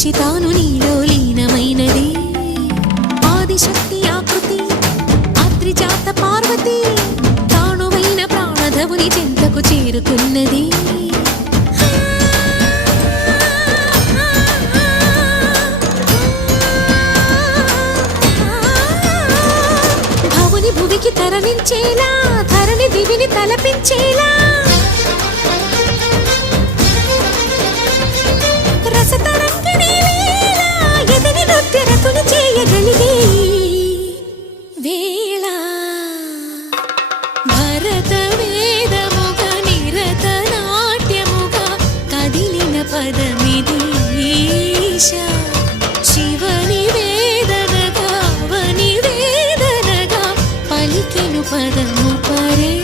లేచి తాను నీలో లీనమైనది. ఆదిశక్తి ఆకృతి అద్రిజాత పార్వతి తానువైన ప్రాణధవుని చింతకు చేరుకున్నది తరలించేలా ధరణి దివిని తలపి పదమిది ఈశా శివని వేదనగా వని వేదనగా పదము పరే